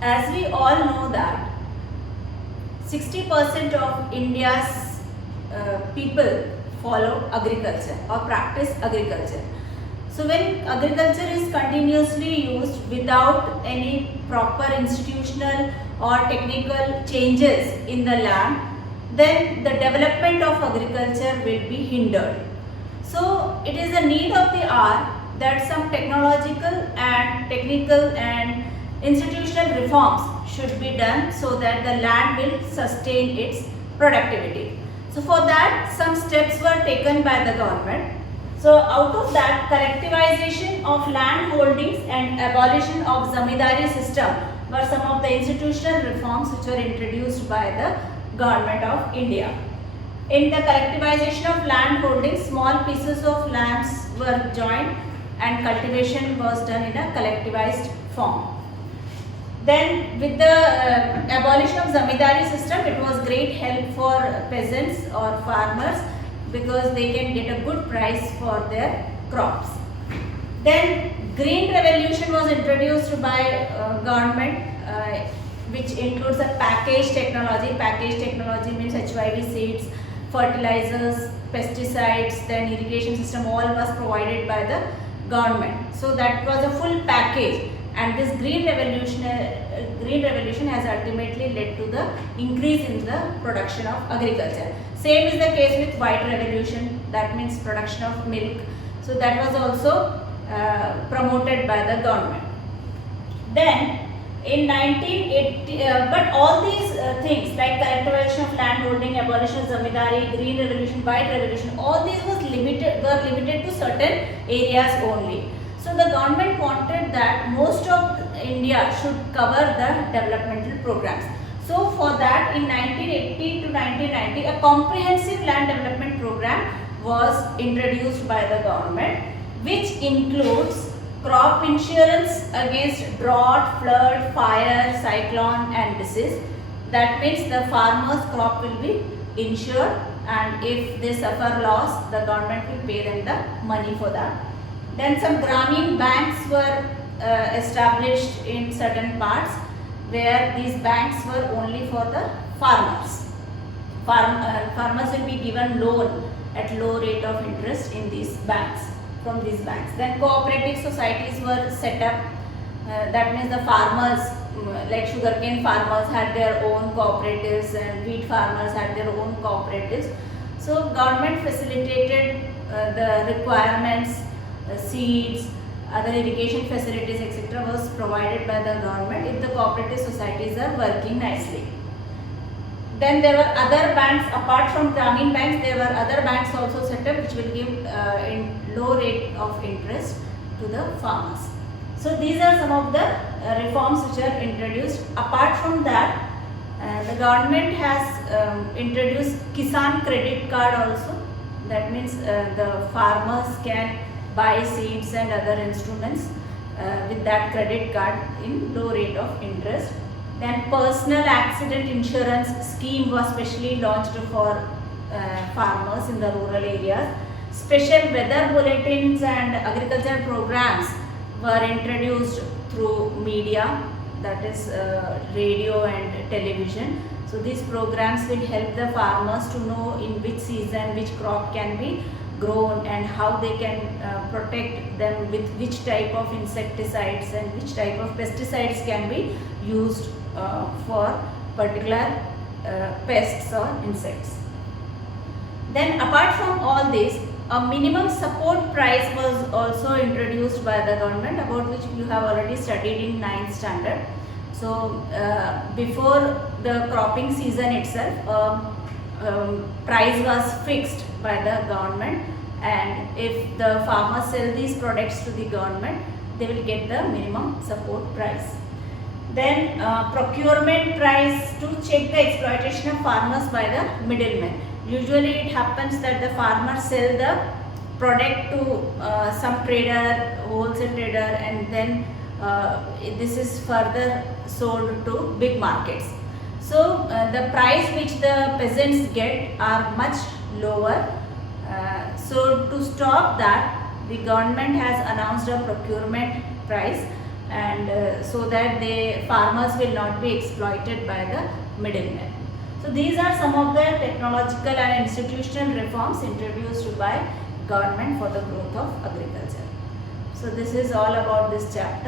as we all know that 60% of India's people follow agriculture or practice agriculture. So when agriculture is continuously used without any proper institutional or technical changes in the land, then the development of agriculture will be hindered. So it is a need of the hour that some technological and technical and institutional reforms should be done so that the land will sustain its productivity. So for that some steps were taken by the government. So out of that, collectivization of land holdings and abolition of zamindari system were some of the institutional reforms which were introduced by the government of India. In the collectivization of land holdings, small pieces of lands were joined and cultivation was done in a collectivized form. Then with the abolition of zamindari system, it was great help for peasants or farmers because they can get a good price for their crops. Then green revolution was introduced by government which includes a package technology. Package technology means HYV seeds, fertilizers, pesticides, then irrigation system, all was provided by the government. So that was a full package, and this green revolution has ultimately led to the increase in the production of agriculture. Same is the case with white revolution, that means production of milk. So that was also promoted by the government. Then in 1980, but all these things like collectivization of land holding, abolition of zamindari, green revolution, white revolution, all these were limited to certain areas only. So the government wanted that most of India should cover the developmental programs. So for that, in 1980 to 1990, a comprehensive land development program was introduced by the government, which includes crop insurance against drought, flood, fire, cyclone and disease. That means the farmer's crop will be insured, and if they suffer loss, the government will pay them the money for that. Then some Grameen banks were established in certain parts where these banks were only for the farmers. Farmers will be given loan at low rate of interest in these banks, from these banks. Then cooperative societies were set up. That means the farmers, like sugarcane farmers had their own cooperatives and wheat farmers had their own cooperatives. So government facilitated the requirements, seeds, other irrigation facilities, etc. was provided by the government if the cooperative societies are working nicely. Then there were other banks apart from Grameen banks. There were other banks also set up which will give in low rate of interest to the farmers. So these are some of the reforms which are introduced. Apart from that, the government has introduced Kisan credit card also. That means the farmers can buy seeds and other instruments with that credit card in low rate of interest. Then personal accident insurance scheme was specially launched for farmers in the rural areas. Special weather bulletins and agricultural programs were introduced through media, that is radio and television. So these programs will help the farmers to know in which season which crop can be grown and how they can protect them with which type of insecticides and which type of pesticides can be used for particular pests or insects. Then apart from all this, a minimum support price was also introduced by the government, about which you have already studied in 9th standard. So before the cropping season itself, price was fixed by the government, and if the farmers sell these products to the government, they will get the minimum support price. Then procurement price to check the exploitation of farmers by the middlemen. Usually it happens that the farmers sell the product to some trader, wholesale trader, and then this is further sold to big markets. So the price which the peasants get are much lower. So to stop that, the government has announced a procurement price and so that farmers will not be exploited by the middlemen. So these are some of the technological and institutional reforms introduced by government for the growth of agriculture. So this is all about this chapter.